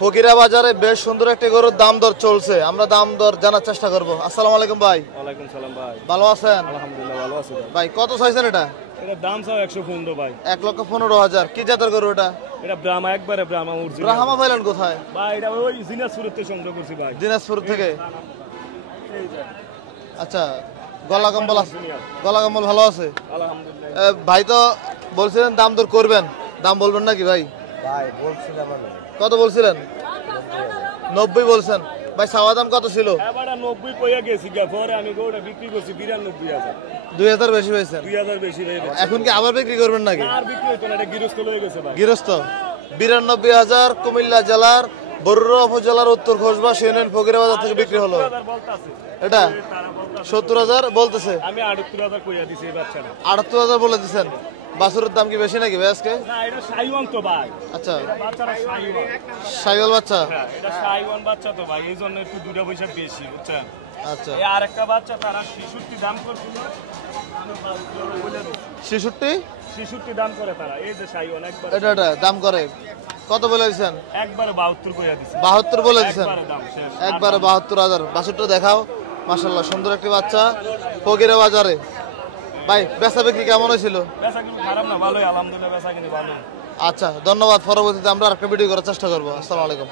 ফকিরা বাজারে বেশ সুন্দর একটি গরুর দাম দর চলছে, আমরা দাম দর জানার চেষ্টা করব। আসসালামু আলাইকুম ভাই। ওয়ালাইকুম সালাম ভাই। ভালো আছেন? আলহামদুলিল্লাহ ভালো আছি ভাই। ভাই কত চাইছেন এটা? এটার দাম চাও 115 ভাই। 1,15,000। কি জাতের গরু এটা? এটা ব্রাহ্মা, একবারে ব্রাহ্মা অরিজিনাল। ব্রাহ্মা পাইলেন কোথায় ভাই? এটা ওই দিনাজপুর থেকে সংগ্রহ করছি ভাই। দিনাজপুর থেকে? এই যে আচ্ছা, গলা কম্বল আছে? গলা কম্বল ভালো আছে আলহামদুলিল্লাহ। ভাই তো বলছিলেন দাম দর করবেন, দাম বলবেন নাকি ভাই? ভাই বলছিলাম আমি কত বলছিলেন? 90 বলছেন ভাই। চাওয়া দাম কত ছিল? এবারে 90 কইয়া গেছি গা, পরে আমি গরুটা বিক্রি করছি 92,000। 2000 বেশি হয়েছে। 2000 বেশি হয়ে গেছে। এখন কি আবার বিক্রি করবেন নাকি? আর বিক্রি হতো না, এটা গৃহস্থ হয়ে গেছে ভাই। গৃহস্থ। 92,000 কুমিল্লা জেলার বরুড়া উপজেলার উত্তর ঘোষবাস ইউনিয়ন ফকিরা বাজার থেকে বিক্রি হলো। 70,000 বলতাছে। এটা তারা বলতাছে 70,000 বলতেছে। আমি 78,000 কইয়া দিছি এই বাচ্চাটা। 78,000 বলে দিচ্ছেন। বাছুরের দাম কি বেশি নাকি ভাই আজকে? না, এটা সাইওয়ান তো ভাই। আচ্ছা, এটা বাচ্চাটা সাইওয়ান। সাইওয়াল বাচ্চা। হ্যাঁ, এটা সাইওয়ান বাচ্চা তো ভাই, এই জন্য একটু দুটা পয়সা বেশি, বুঝছেন? আচ্ছা, এই আরেকটা বাচ্চা তারা 66 দাম করছিল। 66 দাম করে তারা। এই যে সাইওয়ান একবার এটা দাম করে কত বলে দিচ্ছেন? একবারে 72 কইয়া দিছে। 72 বলে দিচ্ছেন। একবারে দাম শেষ। একবারে 72,000। বাছুরটা দেখাও, মাশাআল্লাহ সুন্দর একটি বাচ্চা ফকিরা বাজারে। ভাই বেচা বিক্রি কেমন হয়েছিল? বেচা কিনে খারাপ না, ভালোই আলহামদুলিল্লাহ, বেচা কিনে ভালো। আচ্ছা, ধন্যবাদ। পরবর্তীতে আমরা আরেকটা ভিডিও করার চেষ্টা করবো। আসসালামু আলাইকুম।